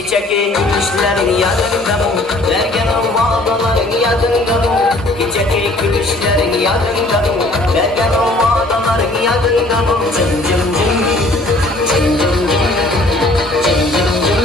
Keçeki gülüşlerin yadında mı? Vergen o vaadaların yadında mı? Keçeki gülüşlerin yadında mı? Vergen o vaadaların yadında mı? Cım cım cım, cım cım cım, cım cım cım, cım cım cım.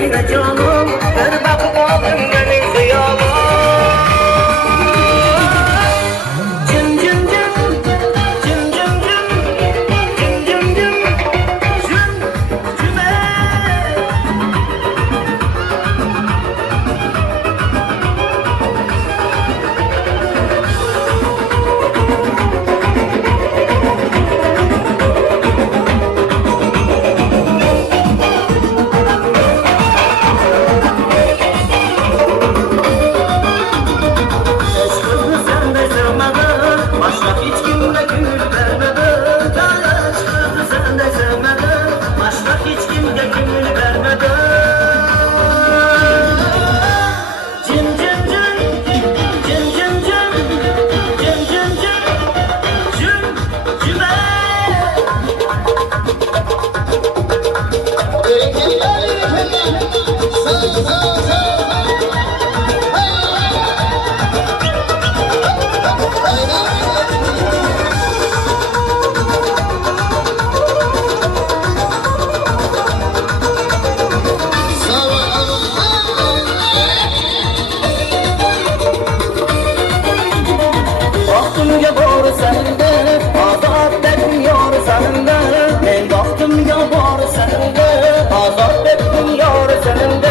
Yine canım, her bakıp aldın benim hıyalım. Cım cım cım, cım cım cım, cım cım cım, cım cüme. Baktımca boru sende, azat etmiyor sende. Ben baktımca boru sende, azat etmiyor sende.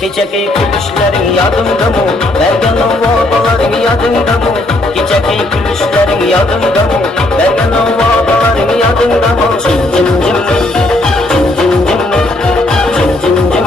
Keçeki gülüşlerin yadında mı? Vergen o vaadaların yadında mı? Keçeki gülüşlerin yadında mı? Vergen o vaadaların yadında mı? Cim cim cim, cim cim cim, cim cim cim.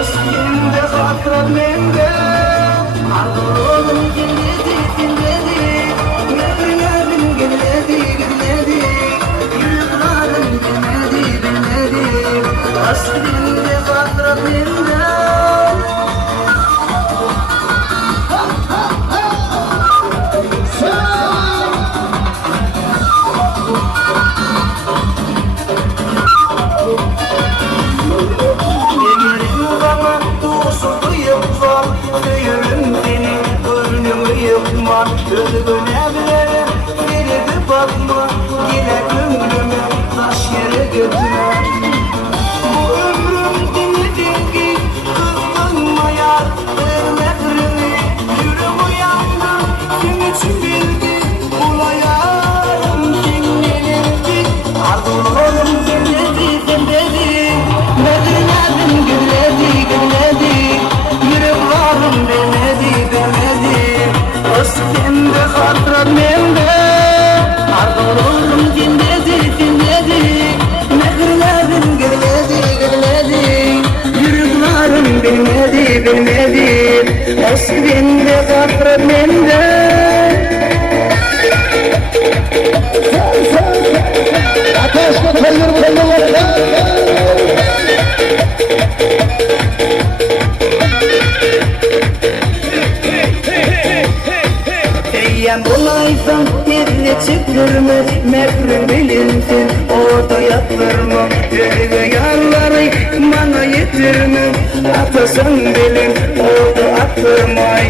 Aslında hatıra mende, ardılığım dinledi, mevledim dinledi, yıllarım dinledi, aslında hatıra mende. Ölümüne bile verip bakma, yine ömrümü taş yere götürme. Bu ömrüm dinledin ki kızgınma yar, örneklerini yürüm uyandım. Kim için bildi bulayarım kimlenirdi. Ardılığım dinledi, medrenedim güledi, yürüvarım demedi. Aslında hatıra mende, ardılığım dinledi, mehirlerim güledi, yürüvarım bilmedi. Aslında hatıra mende. Ateşle kayır Eyyem bulaysan yerine çıktırma, mekrum bilinsin orada yatırma. Ölüge yarları bana yetirme, atasan bilin orada attırmay.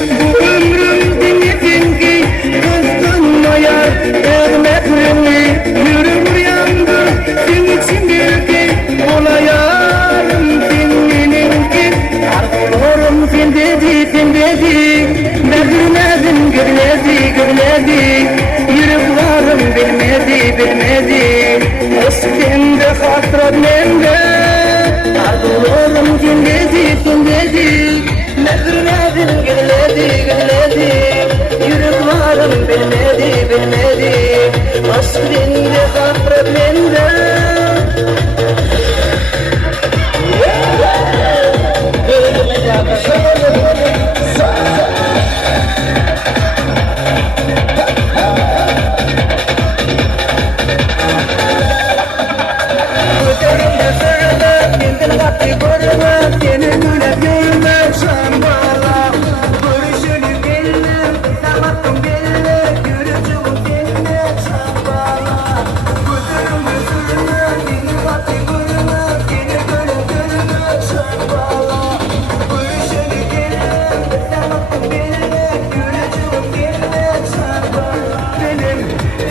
Bu ömrüm dinledin ki kızgınma yar, örmekrini yürüm uyandı. Sen için bil ki olayarım dinlenin ki, ardılığım sen dedi. bilmedi eskinde hatırlat mende Ardılırım kim dedi Nedir güledi Yürüklerim bilmedi Eskinde hatırlat mende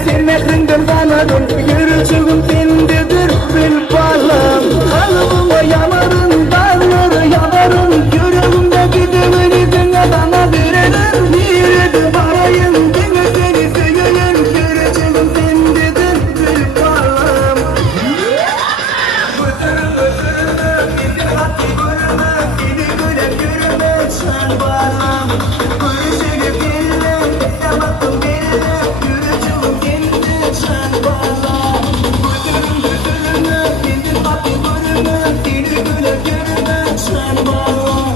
Sevmekten banadım, yürüyüşüm dindidir bil bağlam Kalbıma yanarım, dağları yanarım Yüreğimde gidimini dinle bana verelim Nerede varayım, dinle seni seveyim Yürüyüşüm dindidir bil bağlam Ötürüm, gidin hati gülüme Seni gülüm yürüme, sen bağlam Yürüyüşüm dinle, istemedim dinle Yürüyüşüm dinle, sen bağlam Ötürüm, gidin hati gülüme Seni gülüm yürüme, sen bağlam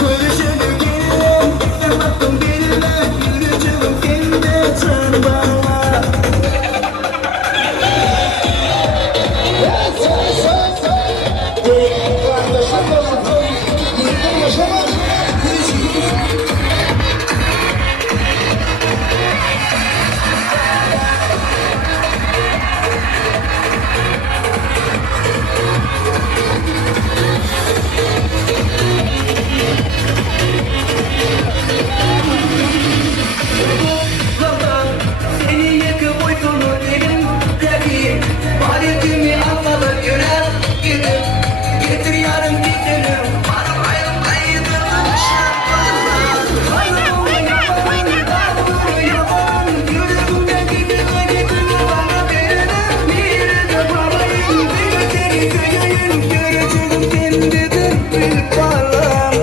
Yürüyüşüm dinle, istemedim dinle Yürüyüşüm dinle, sen bağlam Seni yakıp uykunur elimdeki Maliyetimi anladı yönel gidip Getir yarın gidelim Arabayım aydın şartlarla Ayrılığın yalan, dağları yalan Yüreğimde gidimini bana verelim Nerede varayım, beni seni seveyim Göreceğim kendidir bir bağlam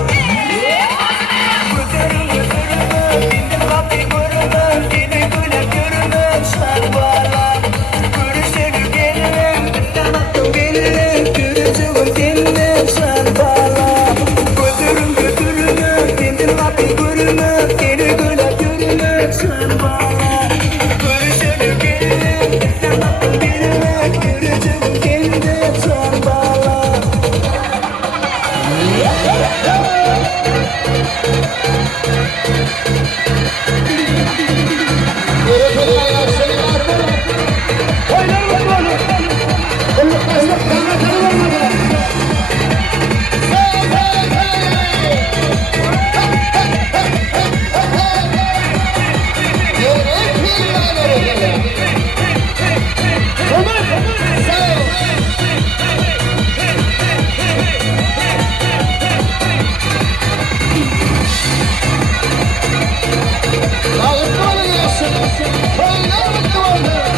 Oynar mı?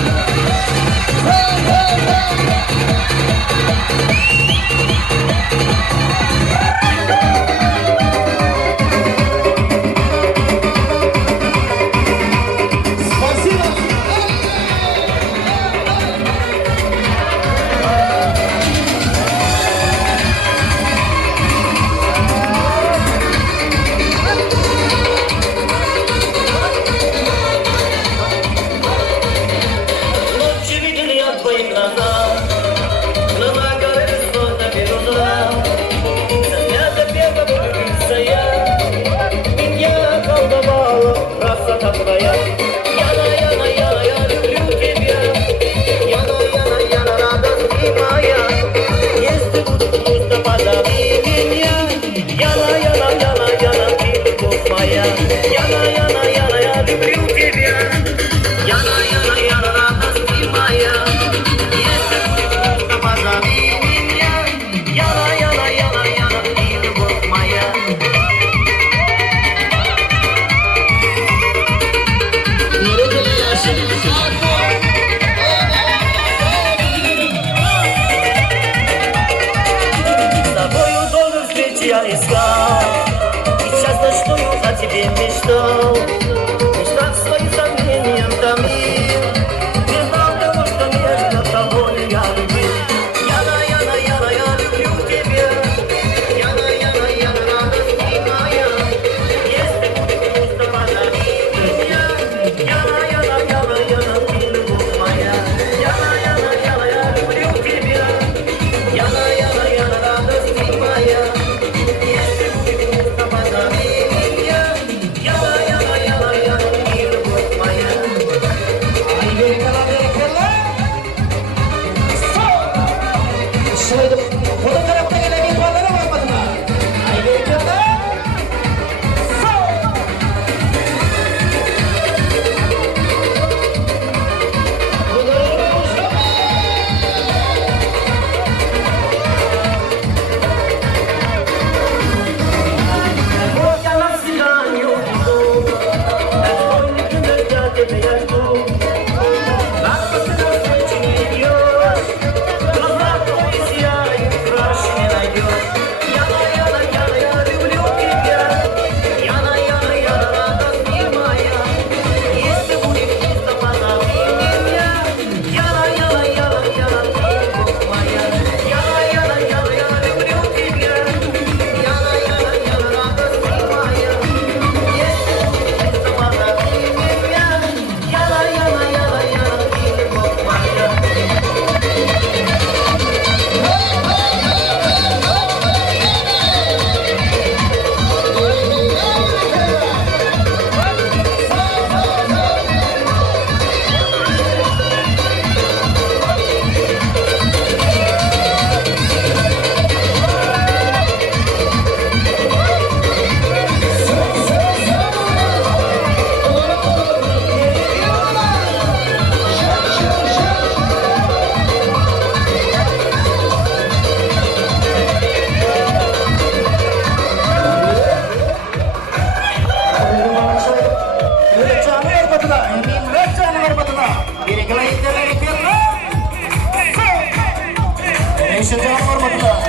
Yaşayacağım ormanında.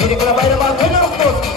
Jadi kalau bayar bangun terus.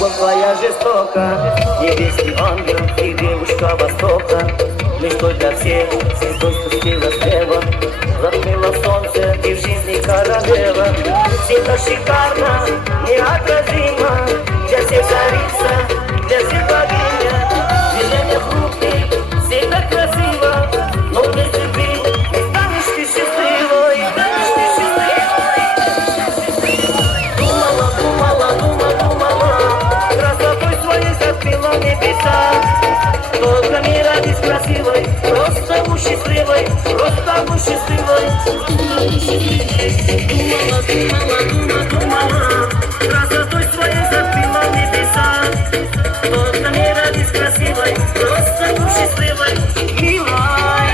Любовь твоя жестока, небесный ангел и девушка Востока. Мечтой для всех, звездой спустилась с неба, затмила солнце и в жизни королева. Всегда шикарно, неотразимо, для всех царица, для всех богиня. Движение хрупких, всегда красиво, но без любви не станешь ты счастливой, станешь ты счастливой. Думала, думала, думала, красотой своей затмила небеса. Только не родись красивой, просто будь счастливой, просто будь счастливой. Думала, думала, думала, красотой своей затмила небеса. Только не родись красивой, просто будь счастливой, милой.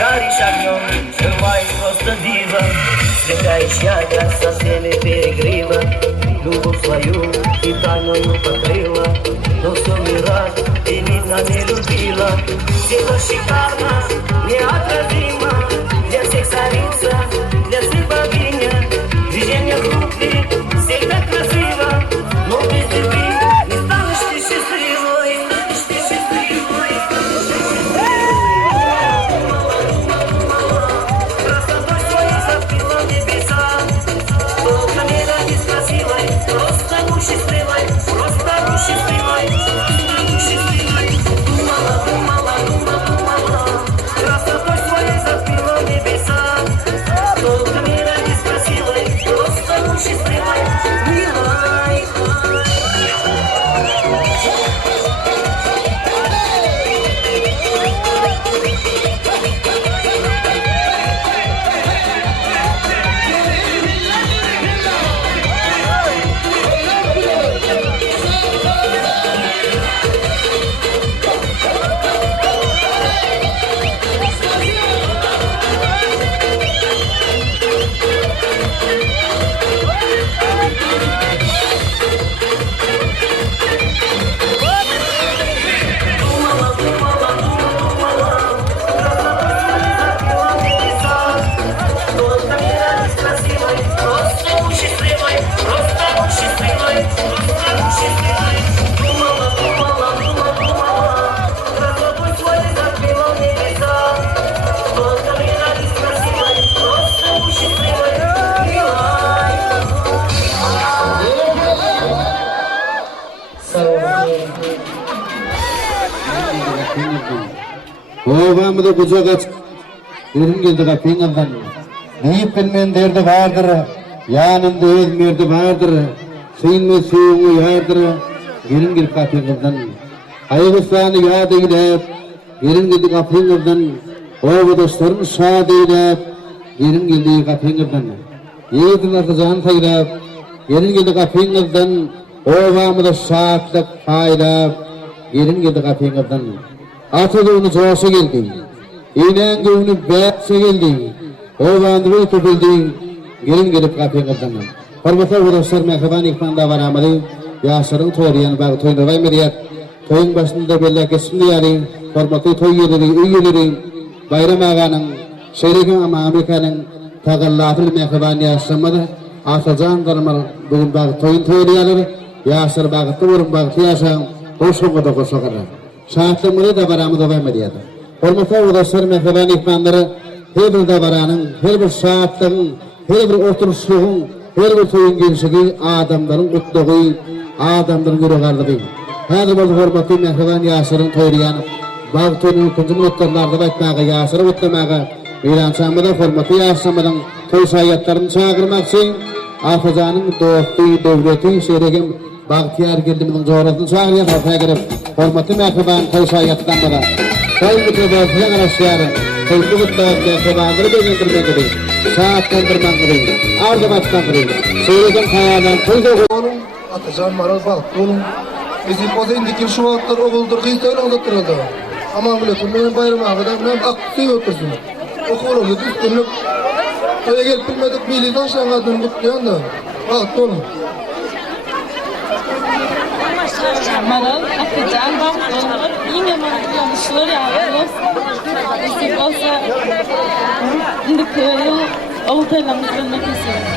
Горишь огнем, живаешь просто диво, сверкаешь ярко со всеми перегрива. Любовь свою и тайную покрыла, но все мира и видно не любила. Всего шикарно, неотразимо, для всех царица, для всех богиня. Движение хрупких, всегда красиво, но без любви не станешь ты счастливой, станешь ты счастливой. Красотой своей затмила небеса. Только не родись красивой, просто будь счастливой, просто будь счастливой, просто будь счастливой. Думала, думала, думала, думала, красотой своей затмила небеса. Только не родись красивой, просто будь счастливой, милой. Ovamda kucak Erin geldi kapıyından. Deyip bilmeyen derdi vardır. Yanında özmerdi vardır. Suyunma suyunu yardır. Erin geldi kapıyından. Aygıstanı yad eylep. Erin geldi kapıyından. O dostlarını şad eylep. Erin geldi kapıyından. Yiğitler kızan sayrap. Erin geldi kapıyından. Ovamda şahatlık faydap. Erin geldi kapıyından. Atadığını çoğuşa geldi. İnen göğünü beyatsa geldi. O bandırı tüpüldü. Gelin gelip kapıya kazandı. Hormatlar bu dostlar mehriban ikmanda var amadı. Yaşarın toylayan bağı toyun ravay meriyat. Toyun başında belli kesimli yari. Hormatlı toy üyeleri. Bayram ağanın, şehrikin ama Amerika'nın tağallatıl mehriban yaşamadı. Atacan darmal bugün bağı toyun toylayaları. Yaşar bağı tuğurun bağı tiyaşan. Koşuğu da koşuğu. Şahatlı da var amadı ravay meriyat. Hormatlar bu dostlar mehriban ikmanları. Her bir davaranın, her bir şahatlığın, her bir oturuşluğun, her bir toyun gençliği adamların kutluğu, adamların yürügarlığı. Hadi bol hormatı mehriban Yaşar'ın toylayan, bağ toyunun ikinci minutlarlarda bakmağa, Yaşar'ı kutlamağa, İlan Çamı'da hormatı Yaşar'ın toy sayyatlarını çağırmak için, Afacan'ın dostu, devleti, şehregin Bağtiyar Gildim'in coğrafını çağırıyan ortaya girip, hormatı mehriban toy sayyatlarında. Toy mütebazıyan araçları, Kayıtlıkta mehribanları beğendirmekleri, şahatlandırmakları, ardımatmakları, söyleyeceğim hayadan teyze Oğlum, Atacan Maral baktı oğlum. Bizim o indiki şu vaatlar oğuldur, kıytayla anlattırıldı. Ama biletim, benim bayram ağadan ben aktıya otursun. Okulumda düzgünlük. Oya gelip bilmedik, miliden şangadın kutlayan da. Baktı oğlum. Maral, Atacan, baktı yine yanlışlar yapıyoruz. Nasip olsa, şimdi köyü, oltayla mutlanmak istiyorum.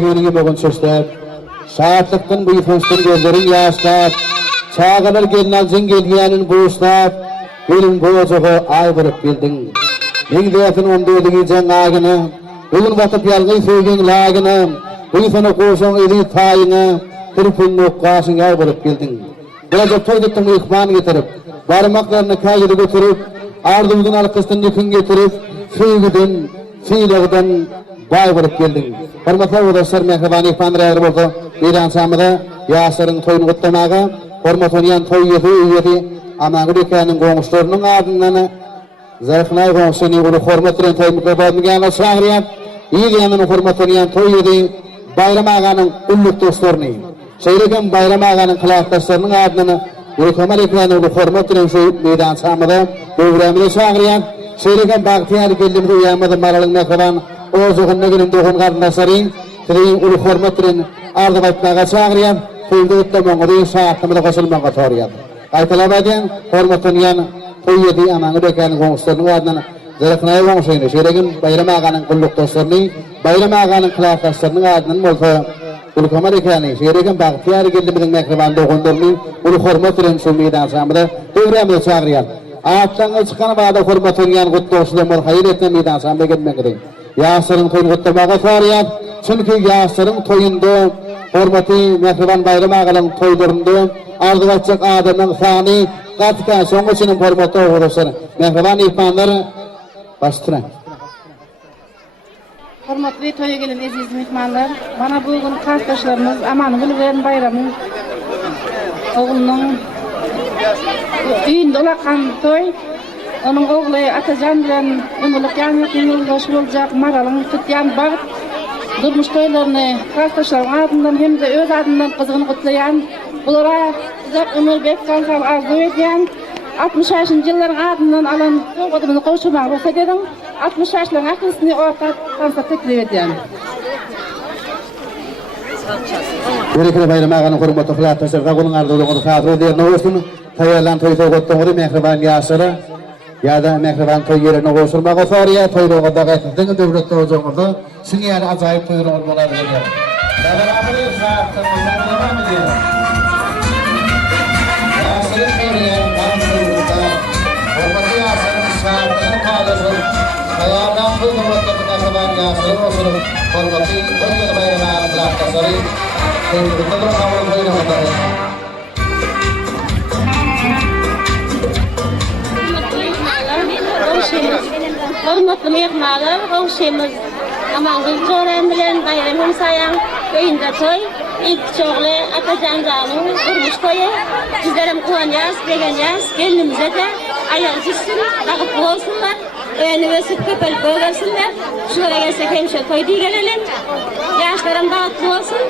sevginin bugün çöşler. Şahatlıktan bu yıfınsın gözlerin yaşlar. Çağılır gelnazın gelgiyenin buğuşlar. Benim boğacağı ay bırıp bildin. Mingdeyetin ondu edin ağını. Bugün batıp yalgı sevgin lağını. Bu yıfını koşun edin tayını. Kırpın nokkaşın ay bırıp bildin. Biraz toyduktan ihman getirip, barmaklarını kayıda götürüp, ardımızın arkasından yıkın getirip, sevgiden, fiilagdan bay bırıp geldin. Hormatly arkadaşlar, mehriban ihmanlar ayır oldu. Bir ansamıda Yasir'in toyunu kutlamağa, hormat oynayan toy yedi, Amangı Döke'nin goňuşlarynyň adyndan Zarfnay goňuşyny uly hormat bilen toy mukabalatyna çağırýar. Ýa-da hormat oynayan toy yedi, Bayram aganyň ulluk dostlaryny. Şeýlegen Bayram aganyň kylakdaşlarynyň adyndan uly kamal ekranı uly hormat bilen şu meydan samyda döwremine çağırýar. Şeýlegen bagtyar geldimde ýamada maralyň mehriban ozugyny günüm dogun gardaşlaryň tirin uly hormat bilen ardy batnaga çağırýar. Toýda ötlemegde şahatlymy goşulmaga torýar. Aytalamadyn hormat oynayan toy yedi Amangı Döke'nin goňuşlarynyň adyndan Zarfnay goňuşyny şeýlegen Bayram aganyň ulluk dostlaryny Bayram aganyň kylakdaşlarynyň adyndan bolsa uly kamal ekranı şeýlegen bagtyar geldimden mehriban dogunlaryny uly hormat bilen şu meydan samyda döwremine çağırýar. Atlaňa çykan wada hormat oynayan gutdoşlar hayır etme meydan samyda gelmekde. Yasir'in toyunu kutlamaga çağırýar. Çünki Yasir'in toyunda hormaty mehriban Bayram aganyň toýlarynda ardygatjak adamyň sany gatka soň üçin hormatly oguruşlar. Mehriban ihmanlar baştyra. Hormatly toýa gelen aziz mehmanlar, mana bugün kardeşlerimiz Amanyl bilen Bayramyň oglunyň düýünde olakan toy. Onun ogly Atajan bilen ömürlükýan ýoldaş boljak Maralyň tutýan bagyt durmuş toýlaryny kardeşleriň adyndan hem de öz adyndan gyzygyny gutlaýan, bulara uzak ömür berýän arzu edýän 60-njy ýyllaryň adyndan alan sowgatyny goşulmagy ruhsat edin. 60 ýaşlaryň aklysyny ortak tansa teklip edýän. Berekeli Bayram aganyň hormatly kylakdaşlar, gagulyň ardyda onu hatry edýän olsun. Taýýarlan toy gotdyňy mehriban Yasira ýa-da mehriban toy ýerine goşulmaga torýar, toýlaga da gaýtdyň döwletde ojaňda siň ýa-da ajaýyp toýlar bolar diýer. Daýramly saatda bolar diýer. Yasir şeýle gamsylda hormatly Yasir saatda kalaşyr. Taýýarlan bu hormatly mehriban Yasir olsun. Hormatly toýlar bayramyny kylakdaşlary toýlarda kabul edýär. Hormatly mehmanlar, goşymyz Amangul Joran bilen Bayram saýan öýünde toy, ilk çoğly Atajan janyň durmuş toýy. Bizlerim kuwanýas, begenýas, gelinimize de aýal düşsün, gagyp bolsunlar, öýüni ösüp köpel bölersinler. Şuraya gelsek hemşe toy diýgelelim. Ýaşlarym bagtly bolsun.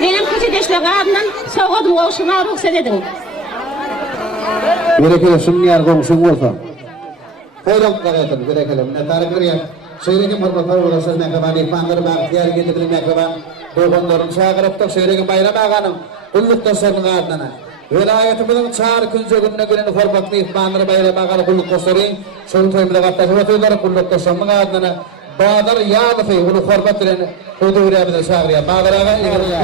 Benim köçedeşler adyndan sowgatyny goşulmagy ruhsat edin. Berekeli şunýar goňşuň bolsa. Hayran gaýtyn berekeli ne taryk berýär. Şeýlegi hormatly ogurlaşlar mehriban ihmanlar bagtyar getirdiler mehriban dogunlaryny çağıryp da şeýlegi Bayram aganyň ulluk dostlarynyň adyndan Vilayetimiziň çar günjegine gelen hormatly ihmanlar Bayram aganyň ulluk dostlary şol toýmada gatnaşyp oturýar ulluk dostlarynyň adyndan Bahadır Ýazyfy uly hormat bilen ödüwremizde çağırýar. Bahadır aga ýa.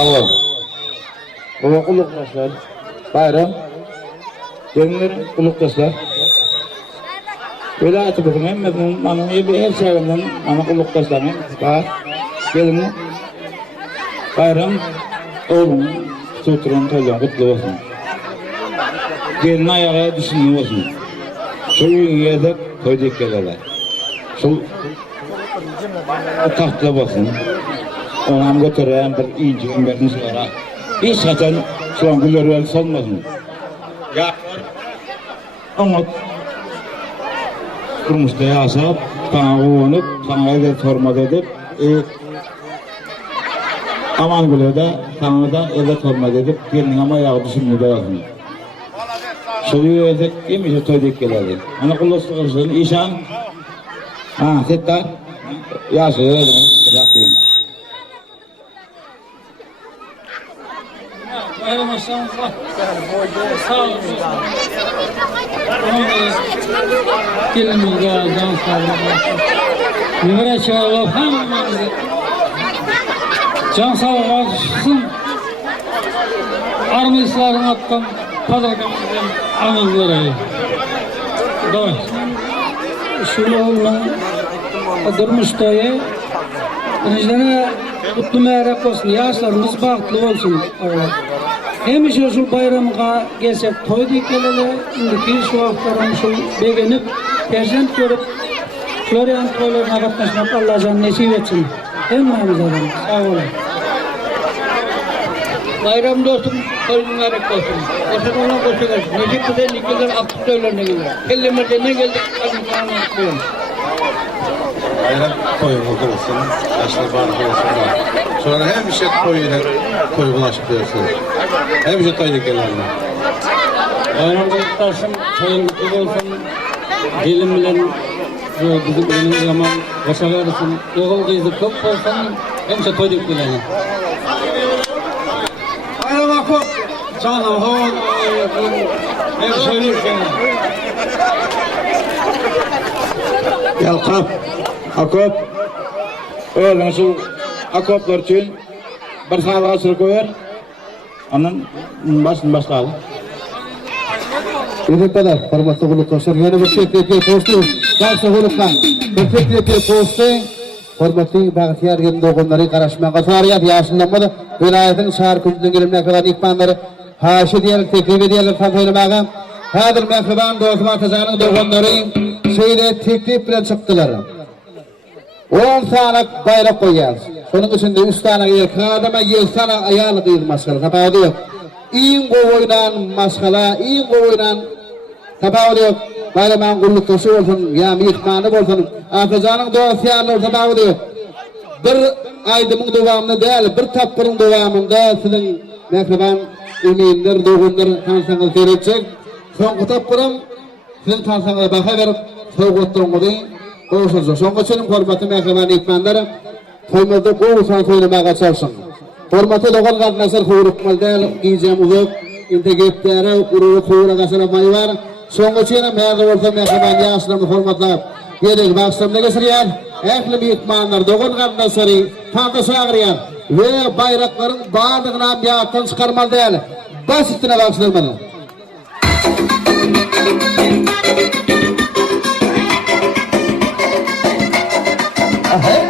Allah. O ulluk dostlar Bayram Gönüller ulukdaşlar. Vilayeti bugün hemmezin manın her şehrinden manın ulukdaşlarının var. Gelin Bayram oğlum suturun toylan kutlu olsun. Gelin ayağa düşünün olsun. Şu yerde koyduk gelirler. Şu tahtla olsun. Onam götüren bir iyice ümmetin sonra. Hiç zaten şu an güller solmasın. Ya ama durmuşda yaşap, tanıyanıp, tanıyla hormat edip, aman güle de tanıda evet hormat edip, gelin ama yağı düşünmüyor olsun. Şöyle edip, yemişe toyduk gelirdi. Ana kullaştık olsun, işan, setta, yaşı öyle, bırak diyeyim. olmasın. Sağ olun. Dilimizde can sağlığı. Nümere çağırıp hamamızı can sağlığı olsun. Armistlerin attan pazargamızdan anılları. Doğru. Şu oğlan Durmuştoy'a bizlere kutlu merak olsun, yaşlarımız baktılı olsun. Hem şu bayramga gelsek toy deyip geleli, indiki şu vaxtlarını şu beğenip, perzent görüp, Florian toylarına katlaşmak Allah canı nesip etsin. Hemmemiz adam, sağ olun. Bayram dostum, toy mübarek olsun. Olsun ona koşu gelsin. Necip güzel nikiller aktif toylarına gelir. Kellimerde ne geldik, adım sana koyun. Bayram toyu olsun, yaşlar barık olsun da. Sonra hem bir şey toyuyla toy bulaşıp versin. Hem bir şey toyla gelenler. Bayramda kutlarsın, toyun kutlu olsun. Gelin bilen bizim benim zaman yaşalarısın. Oğul kızı çok olsun, hem şey toyduk gelenler. Bayram akop, canım, hoğul, hem söyleyirken. Gel kap, akop. Öyle şu akoplar için bir saat asır koyar. Ondan başlayalım. Bir kadar formatlı bulutlaşır. Yani bir tekrar postu. Karşı bulutlan. Bir tekrar postu. Formatlı Bahtiyar yerinde okunları karışmaya sarıyat yaşlanmadı. Vilayetin şahar küçüğünden gelimine kadar ikmanları haşi diyelim, teklif ediyelim tanıtılmağa. Hadır mehriban dostum Atazan'ın doğumları şeyde teklif bile çıktılar. 10 tane bayrak koyar. Sonun içinde 3 tane yer, kadama 7 tane ayağını değil maskara. Tapağı yok. İyin kovoyla maskala, iyi kovoyla tapağı yok. Bayraman kulluk taşı olsun, ya mihmanı olsun. Atazan'ın doğasıyarlar tapağı yok. Bir aydımın devamını değil, bir tapırın devamında sizin mehriban emeğinler, doğumlar tanısanız gerekecek. Son tapırım sizin tanısanız baka verip soğukluğun odayın. Koğuşursa. Son geçelim formatı mehriban ekmanları. Toymada koğuşan toynamağa çalışsın. Formatı doğal kardeşler kuyrukmal değil, giyeceğim uzak. İntegritleri, kuru kuyruğa kasılamayı var. Son geçelim mehriban yaşlarını formatlar. Yedek baksımda geçiriyor. Ehli ekmanlar doğal kardeşleri fantası ağrıyor. Ve bayrakların bağdığına amyattan çıkarmal değil. Basitine baksınlar. Hey!